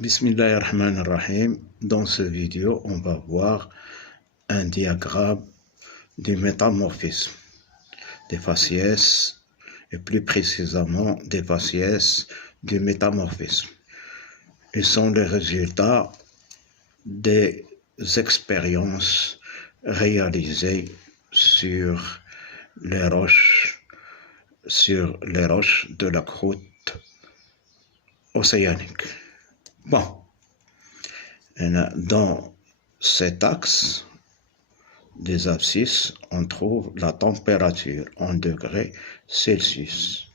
Bismillahirrahmanirrahim. Dans cette vidéo, on va voir un diagramme du métamorphisme des faciès et plus précisément des faciès du métamorphisme. Ils sont les résultats des expériences réalisées sur les roches de la croûte océanique. Bon, dans cet axe des abscisses, on trouve la température en degrés Celsius.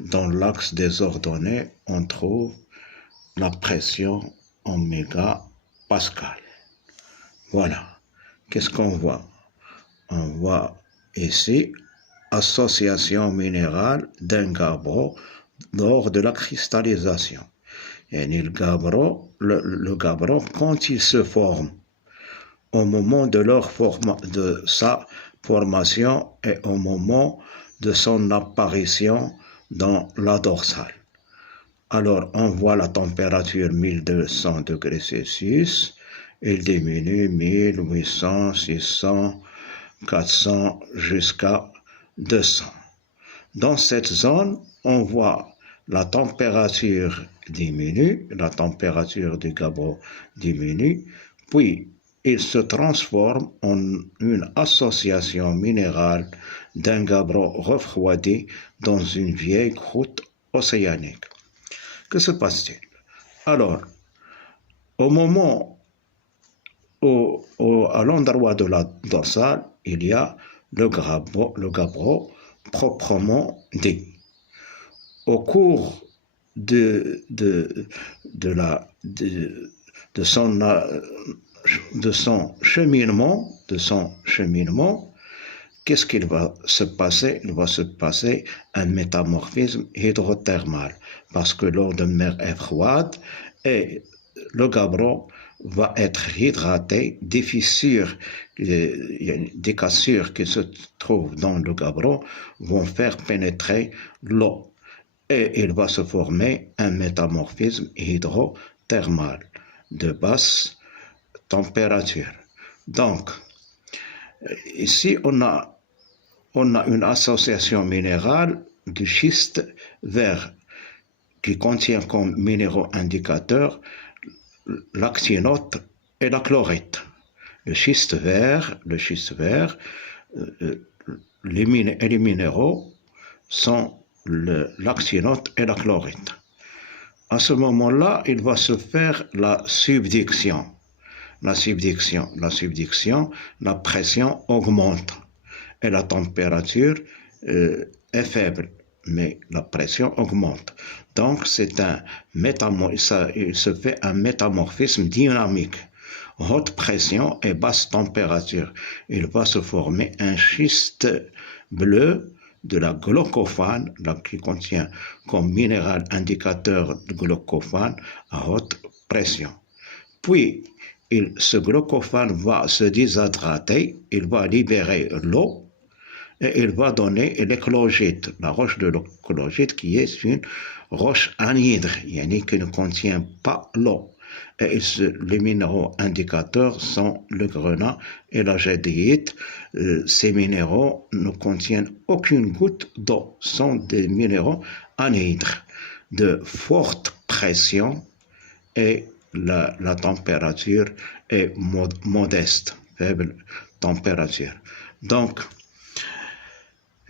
Dans l'axe des ordonnées, on trouve la pression en mégapascal. Voilà. Qu'est-ce qu'on voit? On voit ici association minérale d'un gabbro lors de la cristallisation. Et le gabbro, quand il se forme, au moment de sa formation et au moment de son apparition dans la dorsale. Alors, on voit la température 1200 degrés Celsius, il diminue 1800, 600, 400 jusqu'à 200. Dans cette zone, on voit la température diminue, la température du gabbro diminue, puis il se transforme en une association minérale d'un gabbro refroidi dans une vieille croûte océanique. Que se passe-t-il? Alors, au moment à l'endroit de la dorsale, il y a le gabbro proprement dit. Au cours de son cheminement, qu'est-ce qu'il va se passer? Il va se passer un métamorphisme hydrothermal, parce que l'eau de mer est froide et le gabbro va être hydraté, des fissures, des cassures qui se trouvent dans le gabbro vont faire pénétrer l'eau. Et il va se former un métamorphisme hydrothermal de basse température. Donc, ici, on a une association minérale du schiste vert qui contient comme minéraux indicateurs l'actinote et la chlorite. Le schiste vert, les minéraux sont l'actinote et la chlorite. À ce moment-là, il va se faire la subduction. La pression augmente et la température est faible, mais la pression augmente. Donc, il se fait un métamorphisme dynamique. Haute pression et basse température. Il va se former un schiste bleu de la glaucophane, qui contient comme minéral indicateur de glaucophane à haute pression. Puis, ce glaucophane va se déshydrater, il va libérer l'eau et il va donner l'éclogite, la roche de l'éclogite qui est une roche anhydre, qui ne contient pas l'eau. Et les minéraux indicateurs sont le grenat et la jadéite. Ces minéraux ne contiennent aucune goutte d'eau, sont des minéraux anhydres de forte pression et la température est modeste, faible température. Donc,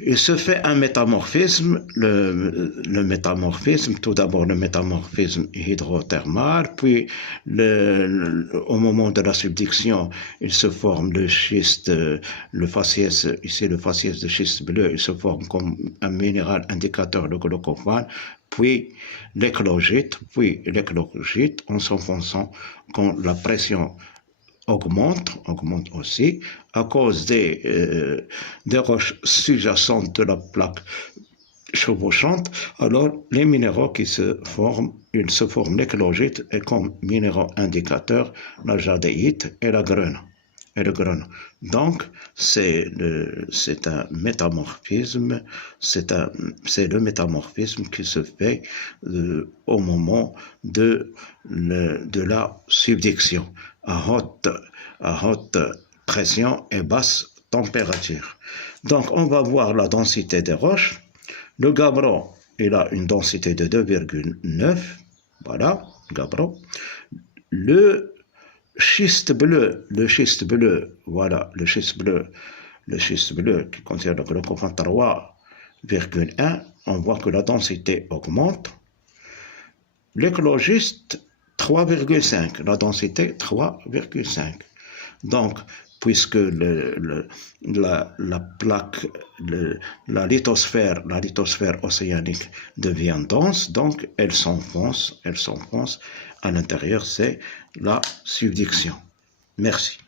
il se fait un métamorphisme, le métamorphisme, tout d'abord le métamorphisme hydrothermal, puis au moment de la subduction, il se forme le schiste, le faciès de schiste bleu, il se forme comme un minéral indicateur de glaucophane, puis l'éclogite en s'enfonçant quand la pression augmente aussi à cause des roches sous-jacentes de la plaque chevauchante. Alors les minéraux qui se forment, l'éclogite et comme minéraux indicateurs la jadéite et la grenat. et le grano. Donc, c'est un métamorphisme, c'est le métamorphisme qui se fait au moment de la subduction à haute pression et basse température. Donc, on va voir la densité des roches. Le gabbro, il a une densité de 2,9. Voilà, gabbro. Le schiste bleu, voilà, le schiste bleu qui contient le glaucophane 3,1, on voit que la densité augmente. L'éclogiste 3,5, la densité 3,5. Donc, puisque la plaque, la lithosphère océanique devient dense, donc elle s'enfonce à l'intérieur, c'est la subduction. Merci.